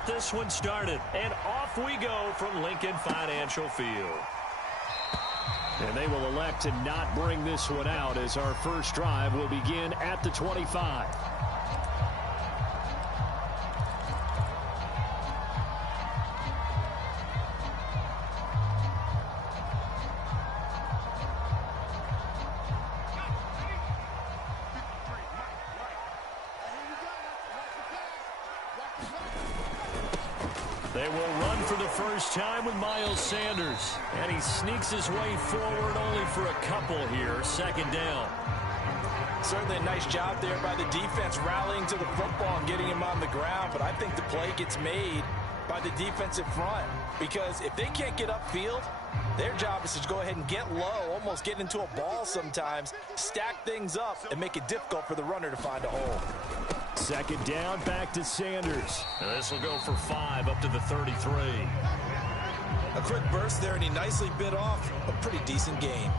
get this one started. And off we go from Lincoln Financial Field. And they will elect to not bring this one out as our first drive will begin at the 25. They will run for the first time with Miles Sanders. And he sneaks his way forward only for a couple here. Second down. Certainly a nice job there by the defense rallying to the football and getting him on the ground. But I think the play gets made by the defensive front. Because if they can't get upfield, their job is to go ahead and get low, almost get into a ball sometimes, stack things up, and make it difficult for the runner to find a hole. Second down, back to Sanders. And this will go for 5 up to the 33. A quick burst there, and he nicely bit off a pretty decent gain.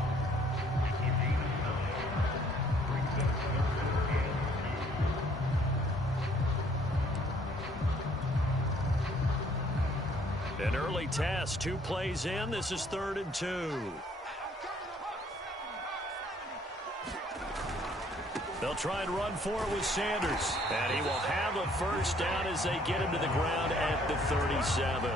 An early test, 2 plays in. This is 3rd and 2. They'll try and run for it with Sanders. And he will have a first down as they get him to the ground at the 37.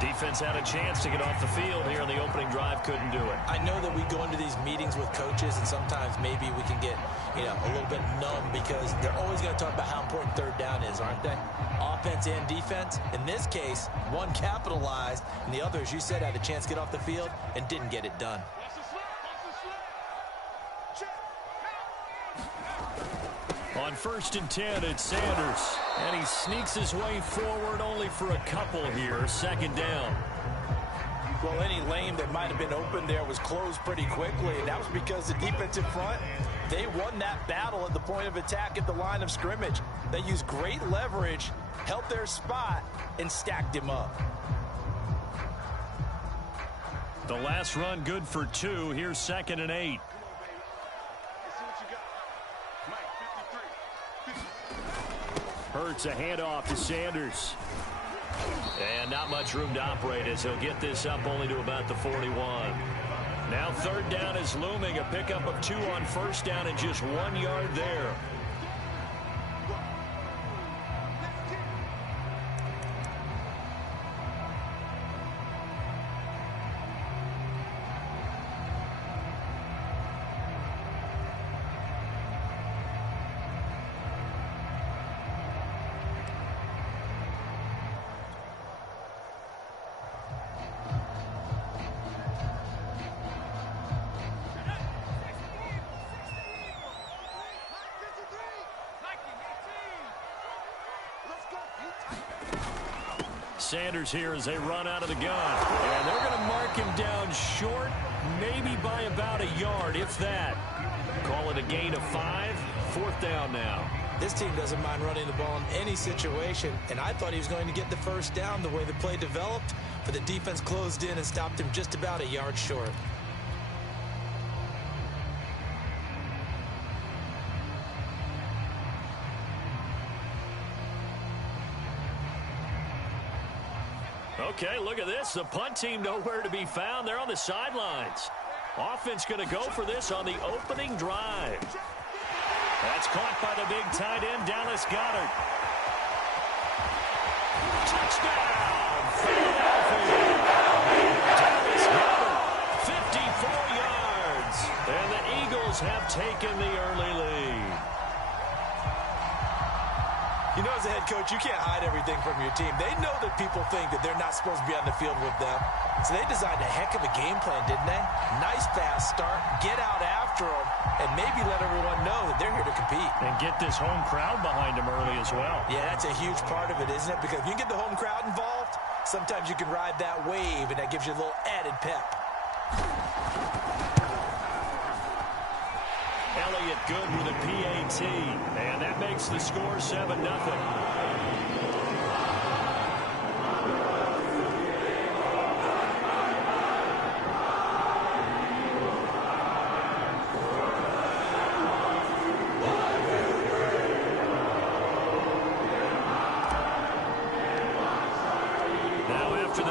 Defense had a chance to get off the field here in the opening drive, couldn't do it. I know that we go into these meetings with coaches, and sometimes maybe we can get, a little bit numb because they're always going to talk about how important third down is, aren't they? Offense and defense. In this case, one capitalized, and the other, as you said, had a chance to get off the field and didn't get it done. On 1st and 10, it's Sanders. And he sneaks his way forward only for a couple here. Second down. Well, any lane that might have been open there was closed pretty quickly, and that was because the defensive front, they won that battle at the point of attack at the line of scrimmage. They used great leverage, held their spot, and stacked him up. The last run good for 2. Here's 2nd and 8. Hurts a handoff to Sanders. And not much room to operate as he'll get this up only to about the 41. Now 3rd down is looming. A pickup of 2 on 1st down and just 1 yard there. Sanders here as they run out of the gun. And they're going to mark him down short, maybe by about a yard, if that. Call it a gain of 5. 4th down now. This team doesn't mind running the ball in any situation, and I thought he was going to get the first down the way the play developed, but the defense closed in and stopped him just about a yard short. Okay, look at this. The punt team nowhere to be found. They're on the sidelines. Offense going to go for this on the opening drive. That's caught by the big tight end, Dallas Goedert. Touchdown, Philadelphia. Dallas Goedert, 54 yards. And the Eagles have taken the early lead. You know, as a head coach, you can't hide everything from your team. They know that people think that they're not supposed to be on the field with them. So they designed a heck of a game plan, didn't they? Nice fast start, get out after them, and maybe let everyone know that they're here to compete. And get this home crowd behind them early as well. Yeah, that's a huge part of it, isn't it? Because if you get the home crowd involved, sometimes you can ride that wave, and that gives you a little added pep. Elliott good with a PAT, and that makes the score 7-0.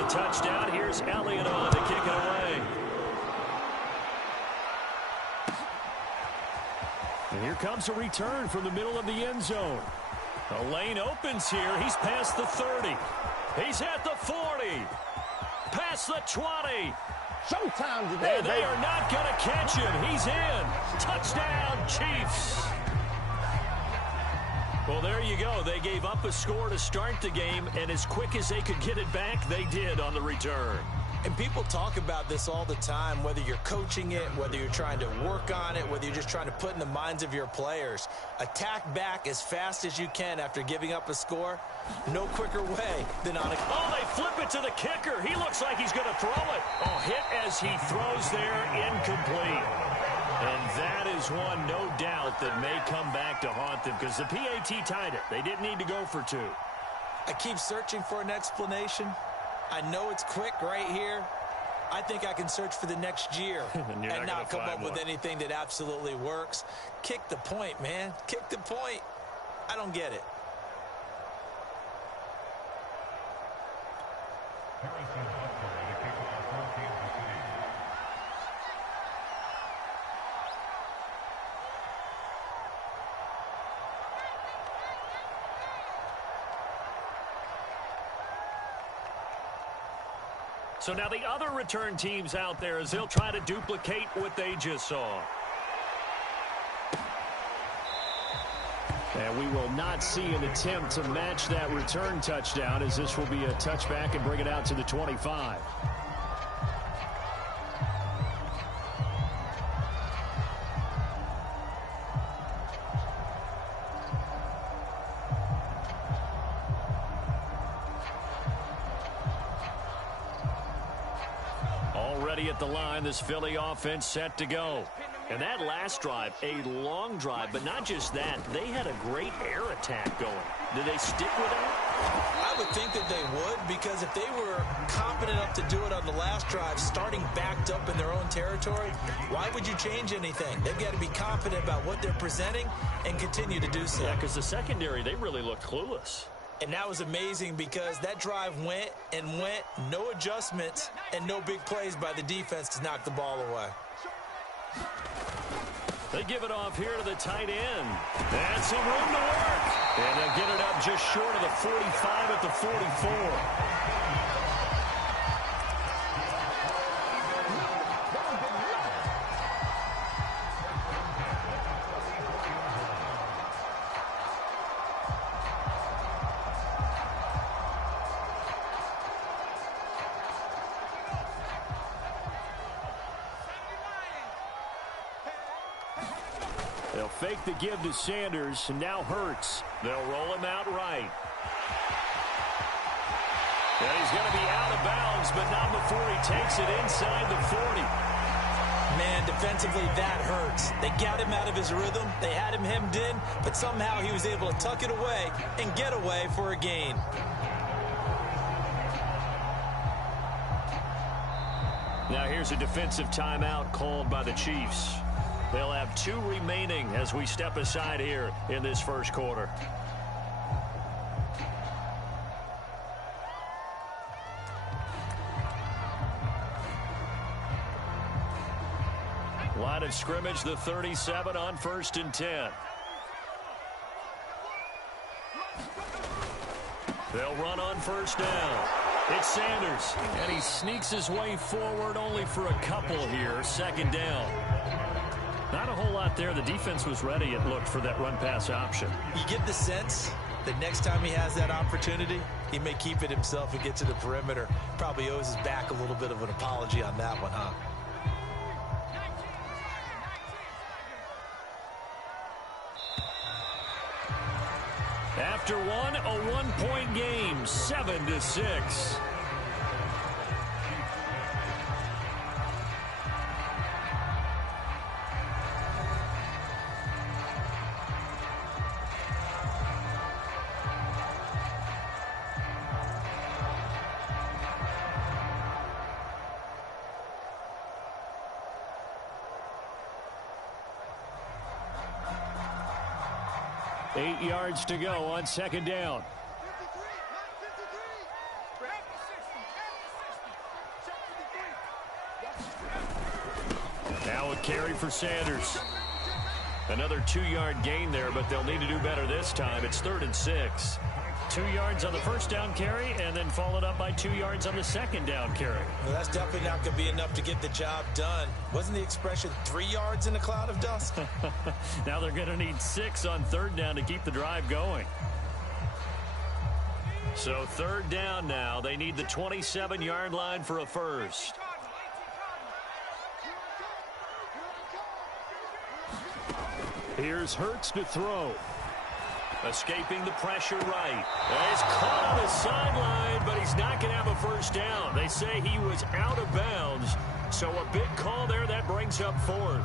touchdown. Here's Elliott on to kick it away. And here comes a return from the middle of the end zone. The lane opens here. He's past the 30. He's at the 40. Past the 20. Showtime today, and they are not going to catch him. He's in. Touchdown, Chiefs. Well, there you go. They gave up a score to start the game, and as quick as they could get it back, they did on the return. And people talk about this all the time, whether you're coaching it, whether you're trying to work on it, whether you're just trying to put in the minds of your players. Attack back as fast as you can after giving up a score. No quicker way than on a... Oh, they flip it to the kicker. He looks like he's going to throw it. Oh, hit as he throws there, incomplete. And that is one, no doubt, that may come back to haunt them because the PAT tied it. They didn't need to go for two. I keep searching for an explanation. I know it's quick right here. I think I can search for the next year and not come up with anything that absolutely works. Kick the point, man. Kick the point. I don't get it. So now the other return teams out there as they'll try to duplicate what they just saw. And we will not see an attempt to match that return touchdown as this will be a touchback and bring it out to the 25. Already at the line, this Philly offense set to go. And that last drive, a long drive, but not just that. They had a great air attack going. Did they stick with that? I would think that they would, because if they were confident enough to do it on the last drive, starting backed up in their own territory, why would you change anything? They've got to be confident about what they're presenting and continue to do so. Yeah, because the secondary, they really looked clueless. And that was amazing because that drive went and went, no adjustments, and no big plays by the defense to knock the ball away. They give it off here to the tight end. And some room to work. And they'll get it up just short of the 45 at the 44. They'll fake the give to Sanders, and now Hurts. They'll roll him out right. And he's going to be out of bounds, but not before he takes it inside the 40. Man, defensively, that hurts. They got him out of his rhythm. They had him hemmed in, but somehow he was able to tuck it away and get away for a gain. Now here's a defensive timeout called by the Chiefs. They'll have 2 remaining as we step aside here in this first quarter. Line of scrimmage, the 37 on 1st and 10. They'll run on 1st down. It's Sanders, and he sneaks his way forward only for a couple here. 2nd down. Not a whole lot there. The defense was ready, it looked, for that run-pass option. You get the sense that next time he has that opportunity, he may keep it himself and get to the perimeter. Probably owes his back a little bit of an apology on that one, huh? After one, a 1-point game, 7-6. Eight yards to go on 2nd down. Now a carry for Sanders. Another 2-yard gain there, but they'll need to do better this time. It's 3rd and 6. 2 yards on the first down carry, and then followed up by 2 yards on the second down carry. Well, that's definitely not going to be enough to get the job done. Wasn't the expression 3 yards in a cloud of dust? Now they're going to need 6 on 3rd down to keep the drive going. So 3rd down now. They need the 27-yard line for a first. Here's Hurts to throw. Escaping the pressure right. He's caught on the sideline, but he's not going to have a first down. They say he was out of bounds. So a big call there. That brings up 4th.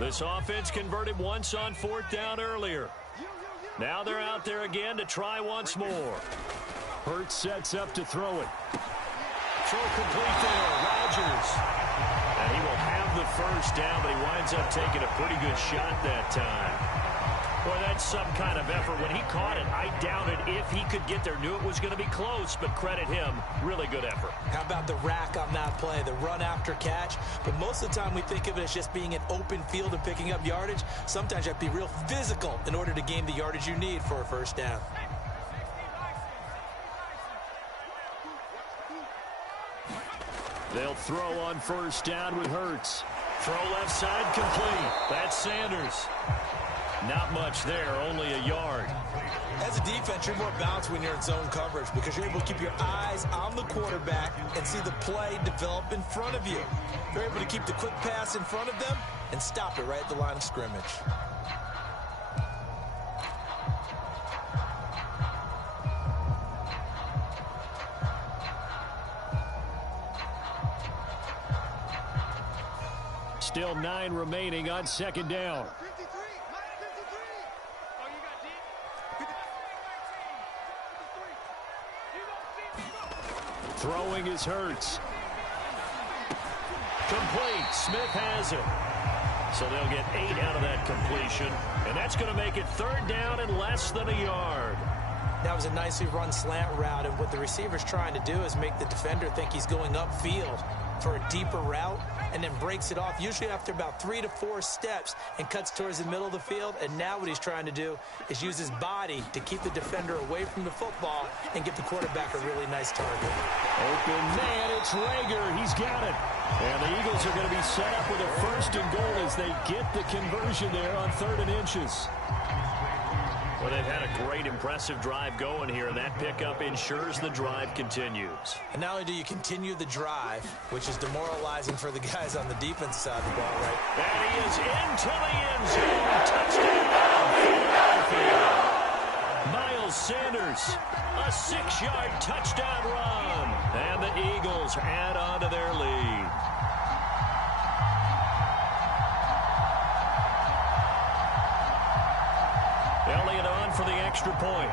This offense converted once on 4th down earlier. Now they're out there again to try once more. Hurts sets up to throw it. Throw complete there. Rodgers. And he will have the first down, but he winds up taking a pretty good shot that time. Boy, that's some kind of effort. When he caught it, I doubted if he could get there. Knew it was going to be close, but credit him. Really good effort. How about the rack on that play, the run after catch? But most of the time we think of it as just being an open field and picking up yardage. Sometimes you have to be real physical in order to gain the yardage you need for a first down. They'll throw on first down with Hurts. Throw left side complete. That's Sanders. Not much there, only a yard. As a defense, you're more balanced when you're in zone coverage because you're able to keep your eyes on the quarterback and see the play develop in front of you. You're able to keep the quick pass in front of them and stop it right at the line of scrimmage. Still 9 remaining on 2nd down. Throwing is Hurts. Complete. Smith has it. So they'll get 8 out of that completion. And that's going to make it 3rd down and less than a yard. That was a nicely run slant route. And what the receiver's trying to do is make the defender think he's going upfield for a deeper route and then breaks it off, usually after about 3 to 4 steps, and cuts towards the middle of the field. And now what he's trying to do is use his body to keep the defender away from the football and get the quarterback a really nice target. Open man, it's Rager. He's got it. And the Eagles are going to be set up with a 1st and goal as they get the conversion there on 3rd and inches. Well, they've had a great, impressive drive going here, and that pickup ensures the drive continues. And not only do you continue the drive, which is demoralizing for the guys on the defensive side of the ball, right? And he is into the end zone. Touchdown, Philadelphia. Miles Sanders, a 6-yard touchdown run. And the Eagles add on to their lead. Elliott on for the extra point.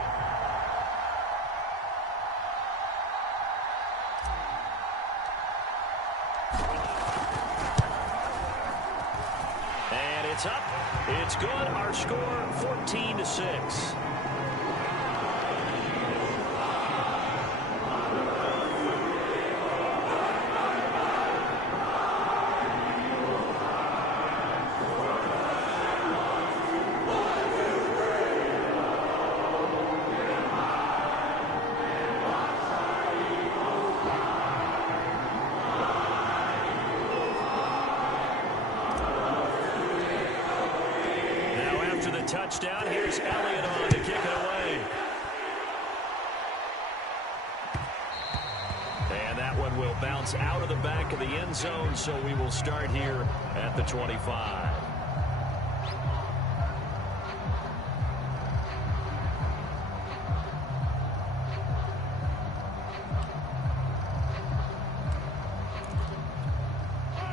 And it's up. It's good. Our score 14-6. Touchdown. Here's Elliott on to kick it away. And that one will bounce out of the back of the end zone, so we will start here at the 25.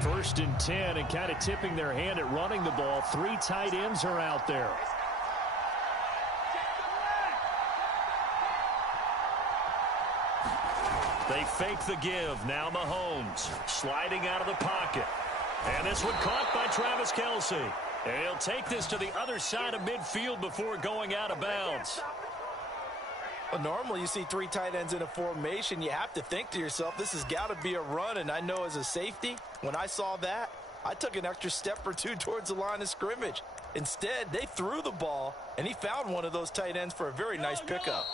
First and 10, and kind of tipping their hand at running the ball. 3 tight ends are out there. They fake the give. Now Mahomes sliding out of the pocket. And this one caught by Travis Kelce. And he'll take this to the other side of midfield before going out of bounds. Well, normally you see 3 tight ends in a formation. You have to think to yourself, this has got to be a run. And I know as a safety, when I saw that, I took an extra step or 2 towards the line of scrimmage. Instead, they threw the ball, and he found one of those tight ends for a very nice pickup.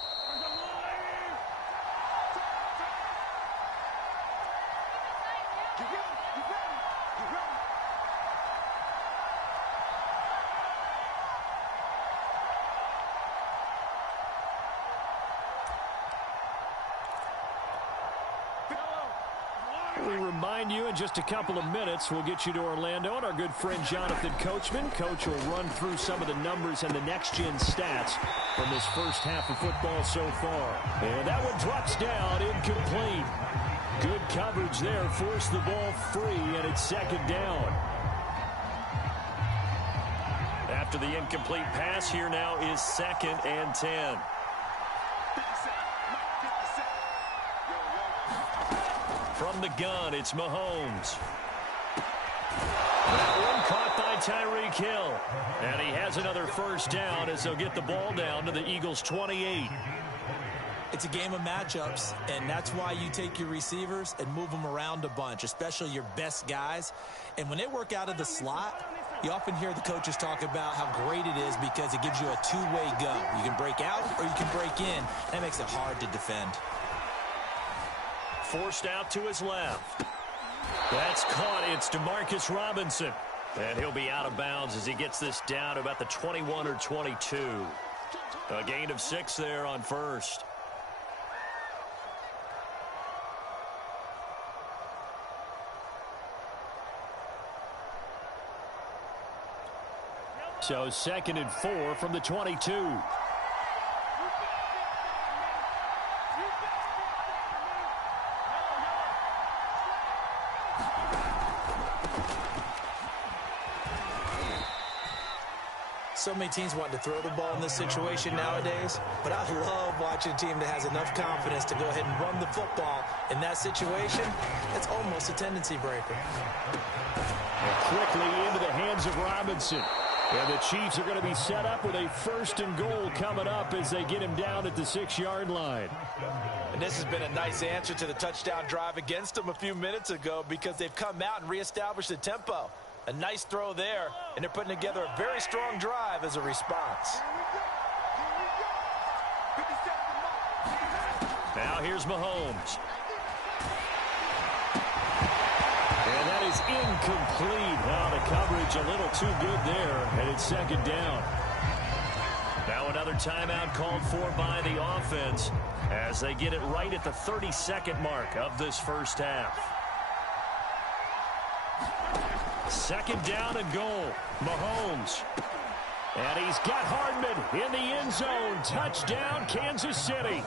We remind you in just a couple of minutes, we'll get you to Orlando, and our good friend Jonathan Coachman. Coach will run through some of the numbers and the next-gen stats from this first half of football so far. And that one drops down, incomplete. Good coverage there, forced the ball free, and it's second down. After the incomplete pass, here now is 2nd and 10. From the gun, it's Mahomes. That one caught by Tyreek Hill. And he has another first down as they'll get the ball down to the Eagles' 28. It's a game of matchups, and that's why you take your receivers and move them around a bunch, especially your best guys. And when they work out of the slot, you often hear the coaches talk about how great it is because it gives you a two-way go. You can break out or you can break in. That makes it hard to defend. Forced out to his left. That's caught. It's Demarcus Robinson. And he'll be out of bounds as he gets this down to about the 21 or 22. A gain of 6 there on first. So 2nd and 4 from the 22. So many teams want to throw the ball in this situation nowadays, but I love watching a team that has enough confidence to go ahead and run the football. In that situation, it's almost a tendency breaker. And quickly into the hands of Robinson. And the Chiefs are going to be set up with a 1st and goal coming up as they get him down at the 6-yard line. And this has been a nice answer to the touchdown drive against them a few minutes ago because they've come out and reestablished the tempo. A nice throw there, and they're putting together a very strong drive as a response. Now here's Mahomes. And that is incomplete. Now the coverage a little too good there, and it's 2nd down. Now another timeout called for by the offense as they get it right at the 32nd mark of this first half. 2nd down and goal. Mahomes. And he's got Hardman in the end zone. Touchdown, Kansas City.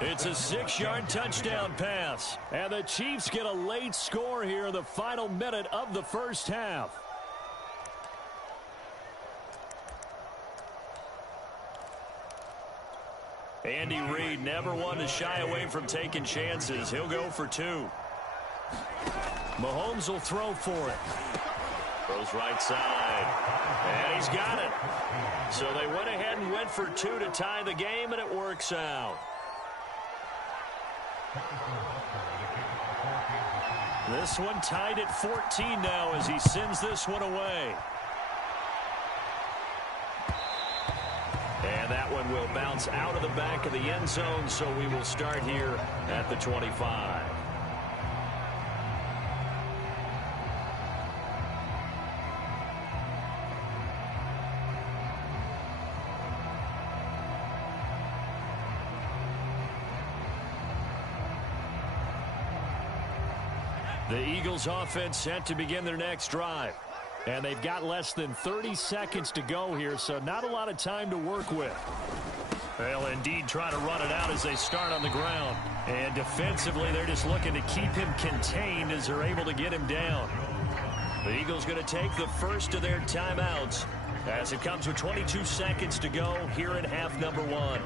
It's a 6-yard touchdown pass. And the Chiefs get a late score here in the final minute of the first half. Andy Reid never one to shy away from taking chances. He'll go for 2. Mahomes will throw for it. Throws right side. And he's got it. So they went ahead and went for 2 to tie the game, and it works out. This one tied at 14 now as he sends this one away. And that one will bounce out of the back of the end zone, so we will start here at the 25. The Eagles offense set to begin their next drive. And they've got less than 30 seconds to go here, so not a lot of time to work with. They'll indeed try to run it out as they start on the ground. And defensively, they're just looking to keep him contained as they're able to get him down. The Eagles going to take the first of their timeouts as it comes with 22 seconds to go here in half number 1.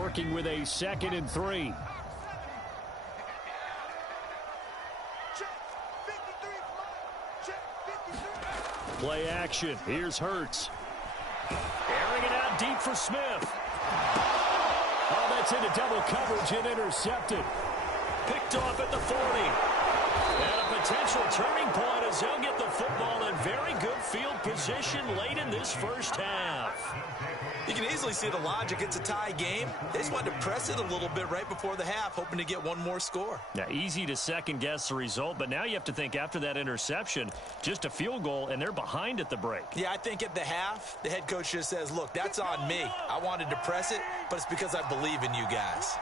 working with a 2nd and 3. Play action. Here's Hurts. Airing it out deep for Smith. Oh, that's into double coverage and intercepted. Picked off at the 40. And a potential turning point as they'll get the football in very good field position late in this first half. You can easily see the logic. It's a tie game. They just wanted to press it a little bit right before the half, hoping to get one more score. Now, easy to second-guess the result, but now you have to think after that interception, just a field goal, and they're behind at the break. Yeah, I think at the half, the head coach just says, look, that's on me. I wanted to press it, but it's because I believe in you guys.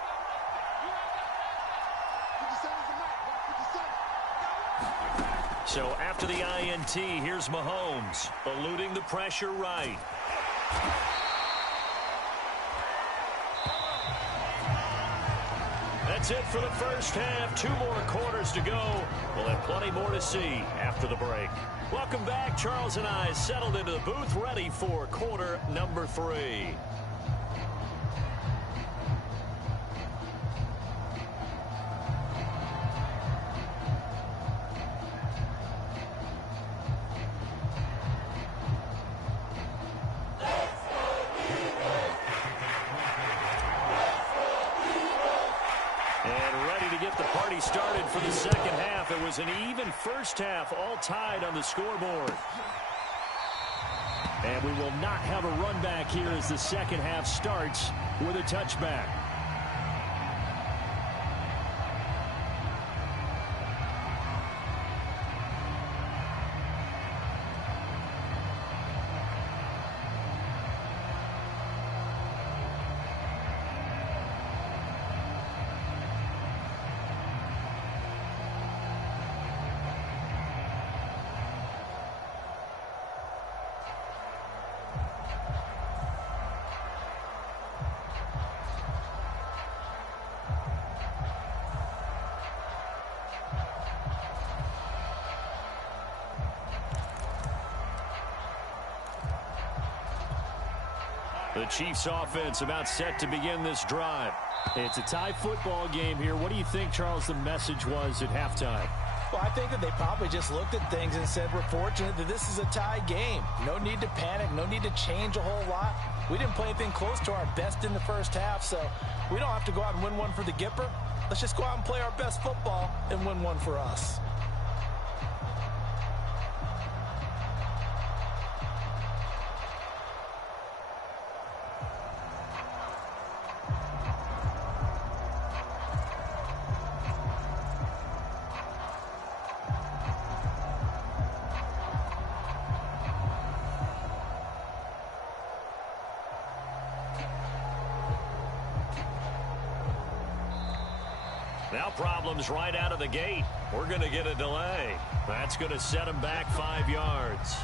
So after the INT, here's Mahomes, eluding the pressure right. That's it for the first half. 2 more quarters to go. We'll have plenty more to see after the break. Welcome back. Charles and I settled into the booth, ready for quarter number 3. Started for the second half. It was an even first half, all tied on the scoreboard. And we will not have a run back here as the second half starts with a touchback. The Chiefs offense about set to begin this drive. It's a tie football game here. What do you think, Charles, the message was at halftime? Well, I think that they probably just looked at things and said, we're fortunate that this is a tie game. No need to panic. No need to change a whole lot. We didn't play anything close to our best in the first half, so we don't have to go out and win one for the Gipper. Let's just go out and play our best football and win one for us. Now problems right out of the gate. We're going to get a delay. That's going to set them back 5 yards.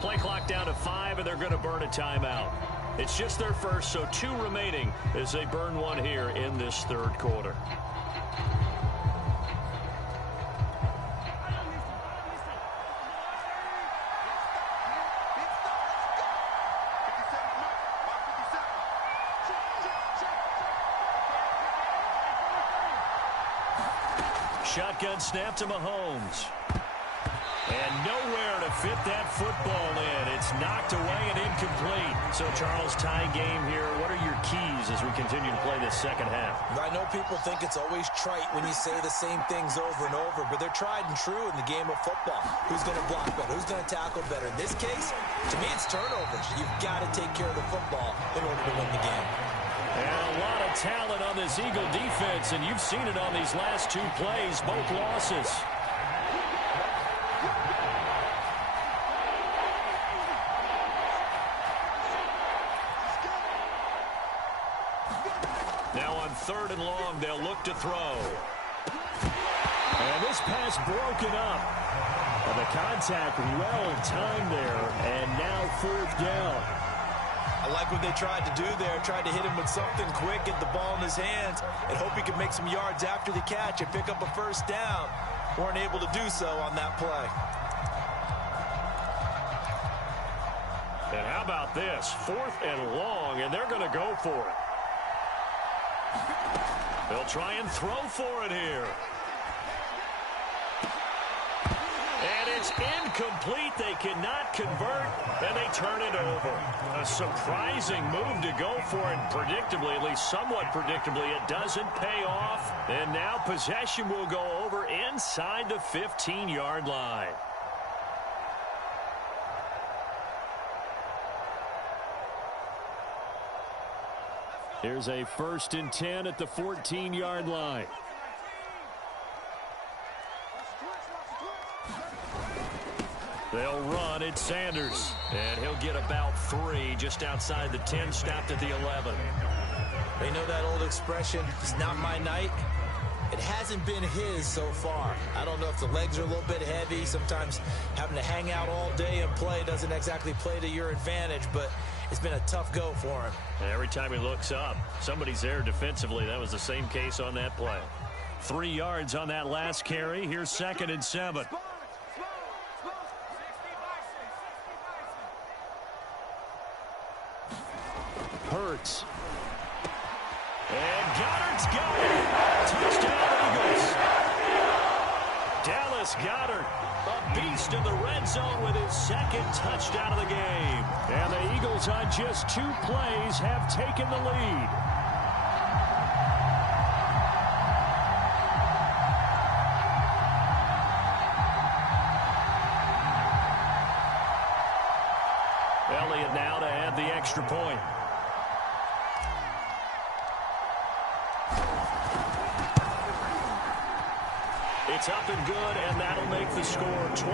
Play clock down to 5, and they're going to burn a timeout. It's just their first, so 2 remaining as they burn one here in this third quarter. Shotgun snap to Mahomes. And nowhere to fit that football in. It's knocked away and incomplete. So, Charles, tie game here. What are your keys as we continue to play this second half? I know people think it's always trite when you say the same things over and over, but they're tried and true in the game of football. Who's going to block better? Who's going to tackle better? In this case, to me, it's turnovers. You've got to take care of the football in order to win the game. And a lot of talent on this Eagle defense, and you've seen it on these last 2 plays, both losses. Now on 3rd and long, they'll look to throw. And this pass broken up. And the contact well timed there. And now 4th down. I like what they tried to do there. Tried to hit him with something quick, get the ball in his hands, and hope he could make some yards after the catch and pick up a 1st down. Weren't able to do so on that play. And how about this? 4th and long, and they're going to go for it. They'll try and throw for it here. And it's incomplete. They cannot convert, and they turn it over. A surprising move to go for it. Predictably, at least somewhat predictably, it doesn't pay off. And now possession will go over inside the 15-yard line. Here's a 1st and 10 at the 14-yard line. They'll run it, Sanders. And he'll get about 3 just outside the 10, stopped at the 11. They know that old expression, it's not my night. It hasn't been his so far. I don't know if the legs are a little bit heavy. Sometimes having to hang out all day and play doesn't exactly play to your advantage, but it's been a tough go for him. And every time he looks up, somebody's there defensively. That was the same case on that play. 3 yards on that last carry. Here's 2nd and 7. Hurts. And Goddard's got it. Touchdown, Eagles. Dallas Goedert, a beast in the red zone with his 2nd touchdown of the game. And the Eagles on just 2 plays have taken the lead. Elliott now to add the extra point. It's up and good, and that'll make the score 21-14.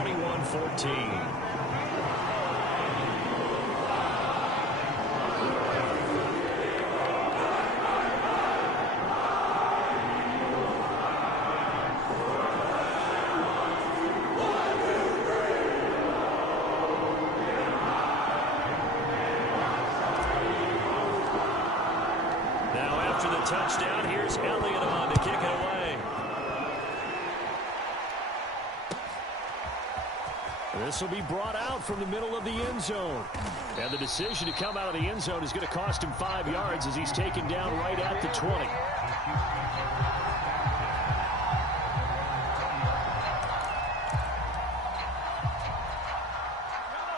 Now after the touchdown, here's Elliott on to kick it away. This will be brought out from the middle of the end zone. And the decision to come out of the end zone is going to cost him 5 yards as he's taken down right at the 20.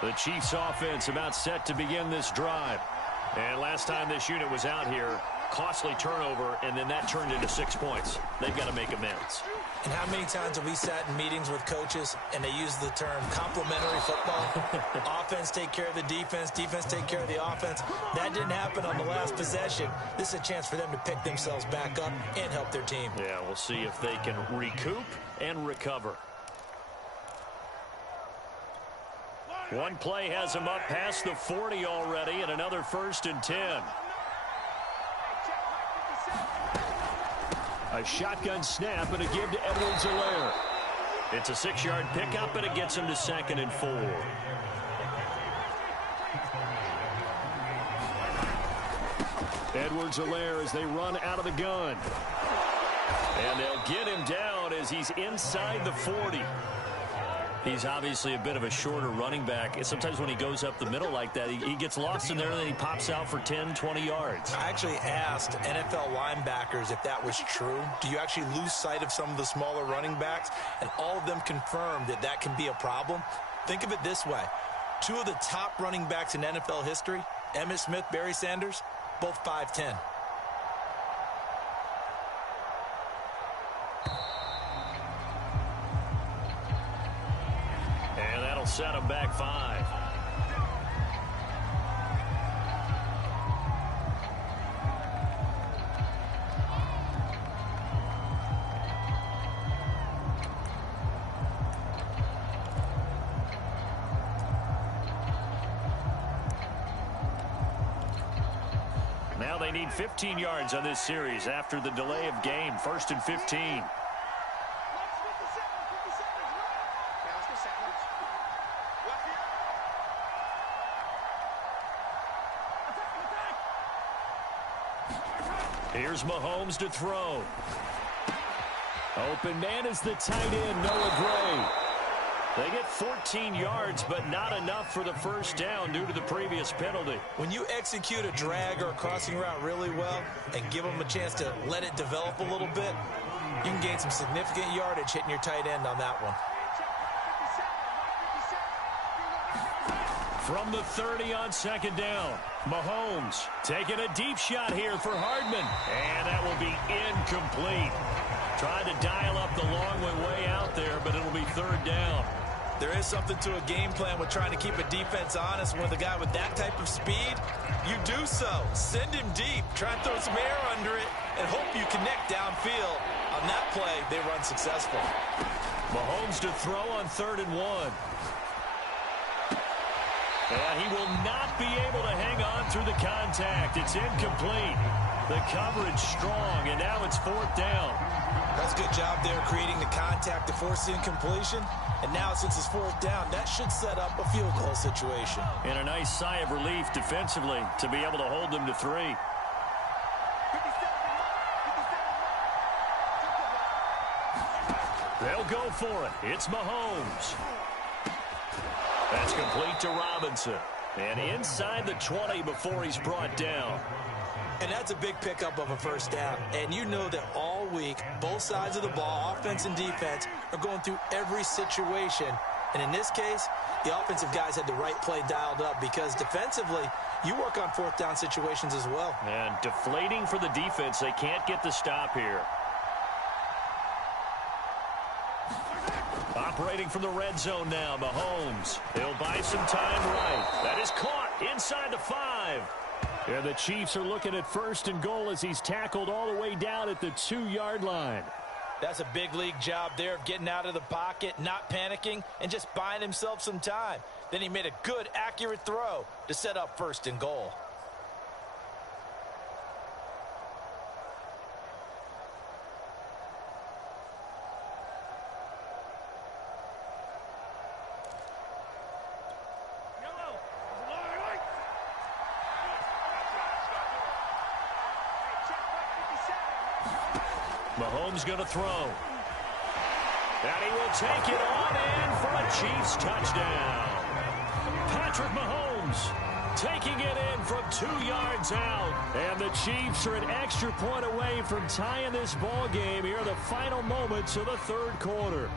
The Chiefs offense about set to begin this drive. And last time this unit was out here, costly turnover, and then that turned into 6 points. They've got to make amends. And how many times have we sat in meetings with coaches and they use the term complementary football? Offense take care of the defense, defense take care of the offense. That didn't happen on the last possession. This is a chance for them to pick themselves back up and help their team. Yeah, we'll see if they can recoup and recover. One play has them up past the 40 already, and another 1st and 10. A shotgun snap and a give to Edwards-Helaire. It's a 6-yard pickup, and it gets him to 2nd and 4. Edwards-Helaire as they run out of the gun. And they'll get him down as he's inside the 40. He's obviously a bit of a shorter running back. Sometimes when he goes up the middle like that, he gets lost in there, and then he pops out for 10, 20 yards. I actually asked NFL linebackers if that was true. Do you actually lose sight of some of the smaller running backs? And all of them confirmed that that can be a problem. Think of it this way. 2 of the top running backs in NFL history, Emmitt Smith, Barry Sanders, both 5'10". Set him back 5. Now they need 15 yards on this series after the delay of game. 1st and 15. Here's Mahomes to throw. Open man is the tight end, Noah Gray. They get 14 yards, but not enough for the first down due to the previous penalty. When you execute a drag or a crossing route really well and give them a chance to let it develop a little bit, you can gain some significant yardage hitting your tight end on that one. From the 30 on 2nd down, Mahomes taking a deep shot here for Hardman. And that will be incomplete. Tried to dial up the long way out there, but it'll be 3rd down. There is something to a game plan with trying to keep a defense honest. When with a guy with that type of speed, you do so. Send him deep. Try and throw some air under it and hope you connect downfield. On that play, they run successful. Mahomes to throw on 3rd and 1. And he will not be able to hang on through the contact. It's incomplete. The coverage strong, and now it's 4th down. That's a good job there creating the contact to force the incompletion. And now since it's 4th down, that should set up a field goal situation. And a nice sigh of relief defensively to be able to hold them to 3. They'll go for it. It's Mahomes. That's complete to Robinson. And inside the 20 before he's brought down. And that's a big pickup of a first down. And you know that all week, both sides of the ball, offense and defense, are going through every situation. And in this case, the offensive guys had the right play dialed up because defensively, you work on 4th down situations as well. And deflating for the defense. They can't get the stop here. Operating from the red zone now, Mahomes. He'll buy some time right. That is caught inside the 5. And the Chiefs are looking at 1st and goal as he's tackled all the way down at the 2-yard line. That's a big league job there of getting out of the pocket, not panicking, and just buying himself some time. Then he made a good, accurate throw to set up 1st and goal. Mahomes going to throw. And he will take it on in for a Chiefs touchdown. Patrick Mahomes taking it in from 2 yards out. And the Chiefs are an extra point away from tying this ball game here in the final moments of the 3rd quarter.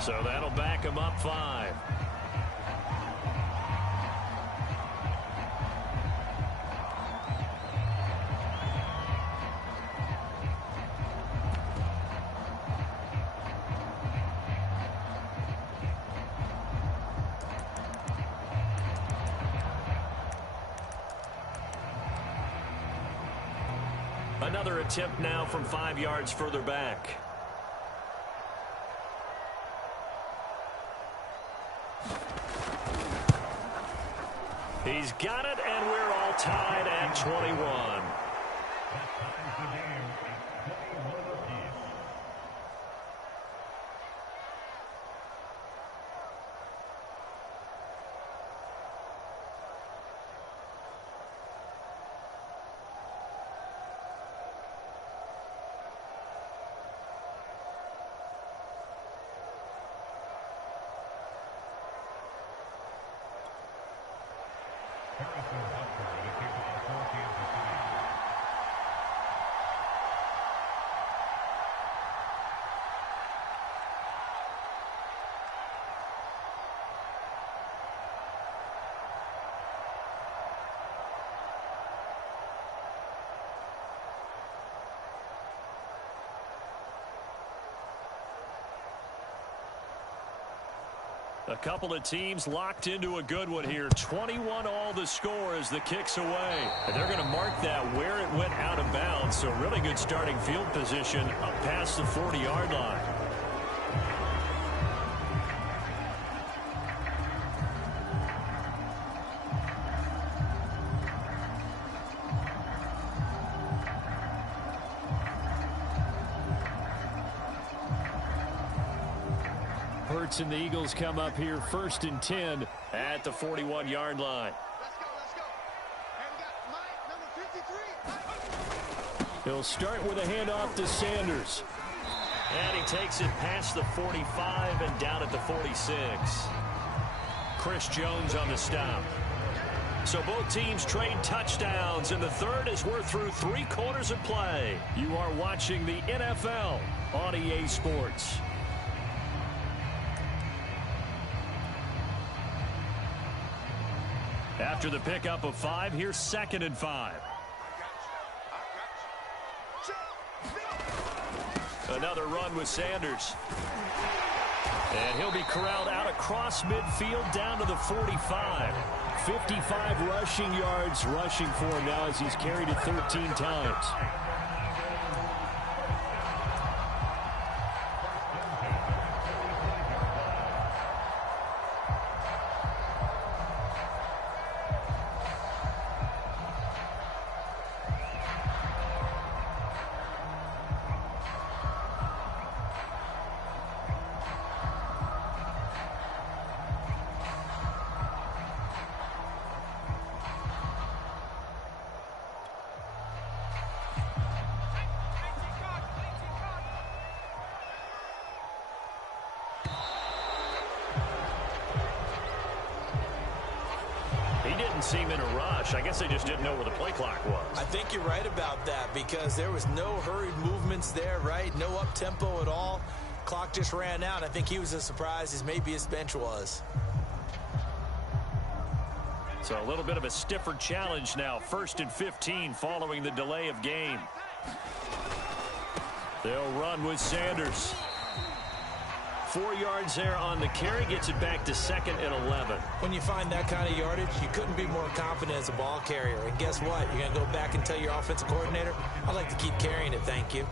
So that'll back him up 5. Another attempt now from 5 yards further back. He's got it, and we're all tied at 21. A couple of teams locked into a good one here. 21 all the score as the kick's away. And they're going to mark that where it went out of bounds. So really good starting field position up past the 40-yard line. Hurts and the Eagles come up here 1st and 10 at the 41-yard line. Let's go. And we got Mike, number 53. He'll start with a handoff to Sanders. And he takes it past the 45 and down at the 46. Chris Jones on the stop. So both teams trade touchdowns, and the third as we're through 3 quarters of play. You are watching the NFL on EA Sports. After the pickup of 5, here's 2nd and 5. Another run with Sanders. And he'll be corralled out across midfield down to the 45. 55 rushing yards rushing for him now as he's carried it 13 times. Seem in a rush. I guess they just didn't know where the play clock was. I think you're right about that because there was no hurried movements there, right? No up-tempo at all. Clock just ran out. I think he was as surprised as maybe his bench was. So a little bit of a stiffer challenge now. 1st and 15 following the delay of game. They'll run with Sanders. 4 yards there on the carry, gets it back to 2nd and 11. When you find that kind of yardage, you couldn't be more confident as a ball carrier. And guess what? You're going to go back and tell your offensive coordinator, I'd like to keep carrying it, thank you.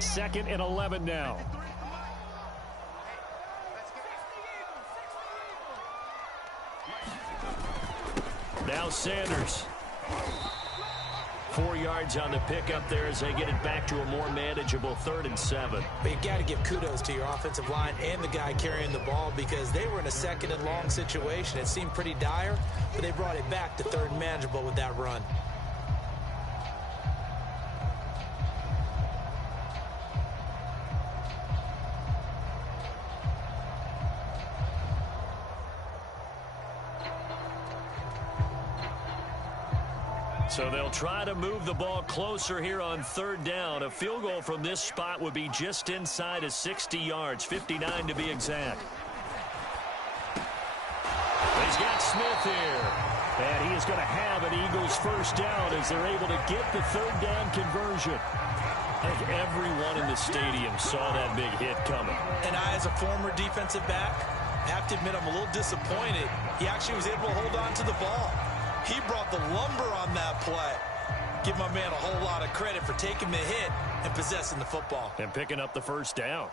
Second and 11 now. Now Sanders. 4 yards on the pickup there as they get it back to a more manageable 3rd and 7. But you got to give kudos to your offensive line and the guy carrying the ball because they were in a 2nd and long situation. It seemed pretty dire, but they brought it back to 3rd and manageable with that run. So they'll try to move the ball closer here on 3rd down. A field goal from this spot would be just inside of 60 yards, 59 to be exact. He's got Smith here. And he is going to have an Eagles 1st down as they're able to get the 3rd down conversion. I think everyone in the stadium saw that big hit coming. And I, as a former defensive back, have to admit I'm a little disappointed. He actually was able to hold on to the ball. He brought the lumber on that play. Give my man a whole lot of credit for taking the hit and possessing the football. And picking up the 1st down.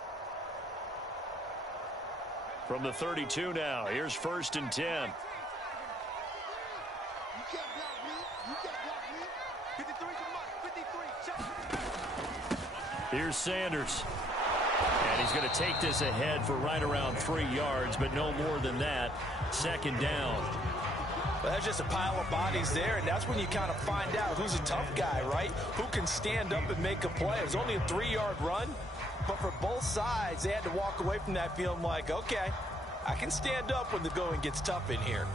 From the 32 now, here's 1st and 10. You can't block me. You can't block me. 53 to Mike. 53. Here's Sanders. And he's going to take this ahead for right around 3 yards, but no more than that. 2nd down. Well, that's just a pile of bodies there, and that's when you kind of find out who's a tough guy, right? Who can stand up and make a play. It was only a 3-yard run, but for both sides, they had to walk away from that feeling like, okay, I can stand up when the going gets tough in here.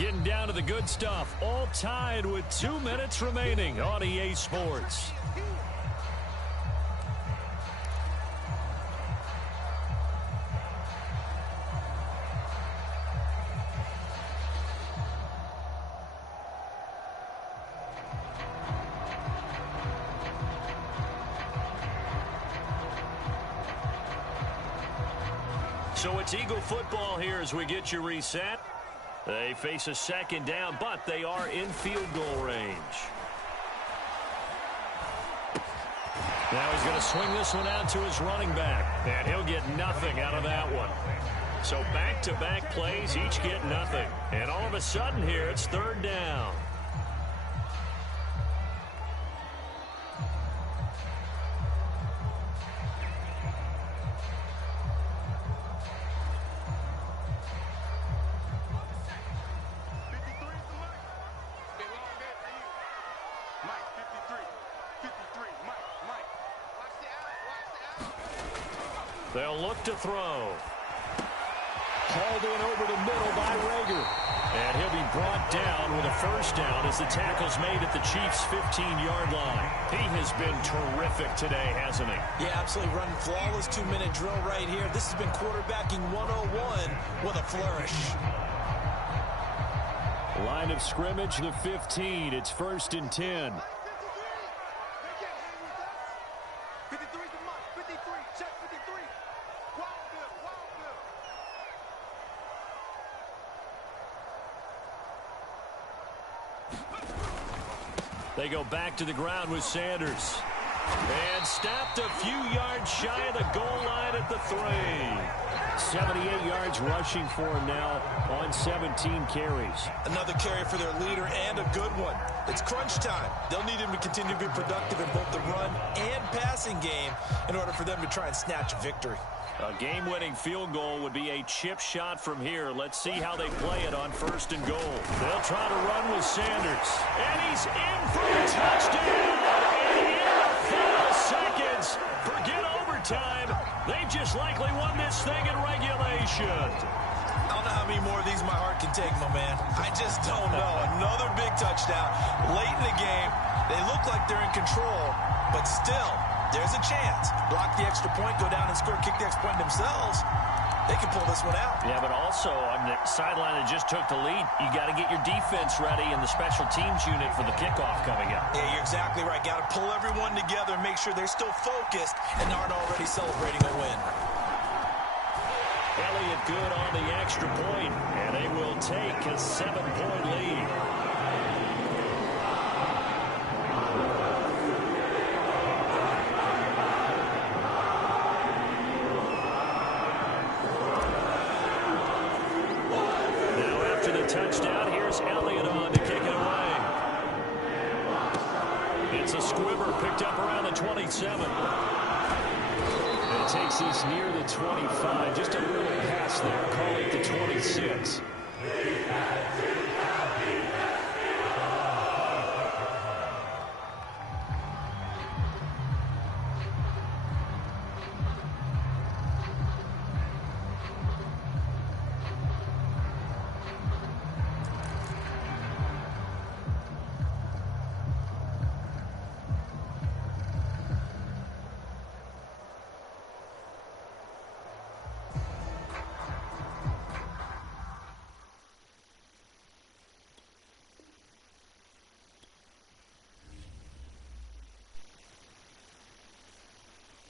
Getting down to the good stuff. All tied with 2 minutes remaining on EA Sports. So it's Eagle football here as we get you reset. They face a second down, but they are in field goal range. Now he's going to swing this one out to his running back, and he'll get nothing out of that one. So back-to-back plays, each get nothing. And all of a sudden here, it's third down. They'll look to throw. Hauled in over the middle by Rager. And he'll be brought down with a first down as the tackle's made at the Chiefs' 15-yard line. He has been terrific today, hasn't he? Yeah, absolutely. Running flawless 2-minute drill right here. This has been quarterbacking 101 with a flourish. Line of scrimmage, the 15. It's 1st and 10. They go back to the ground with Sanders. And stopped a few yards shy of the goal line at the 3. 78 yards rushing for him now on 17 carries. Another carry for their leader and a good one. It's crunch time. They'll need him to continue to be productive in both the run and passing game in order for them to try and snatch a victory. A game-winning field goal would be a chip shot from here. Let's see how they play it on 1st and goal. They'll try to run with Sanders. And he's in for a touchdown. And in the final seconds, forget overtime. They've just likely won this thing in regulation. I don't know how many more of these my heart can take, my man. I just don't know. Another big touchdown late in the game. They look like they're in control, but still, there's a chance. Block the extra point, go down and score, kick the extra point themselves. They can pull this one out. Yeah, but also on the sideline that just took the lead, you got to get your defense ready and the special teams unit for the kickoff coming up. Yeah, you're exactly right. Got to pull everyone together and make sure they're still focused and aren't already celebrating a win. Elliott good on the extra point, and they will take a 7-point lead. Touchdown. Here's Elliott on to kick it away. It's a squibber picked up around the 27. And it takes this near the 25. Just a little pass there. Call it the 26.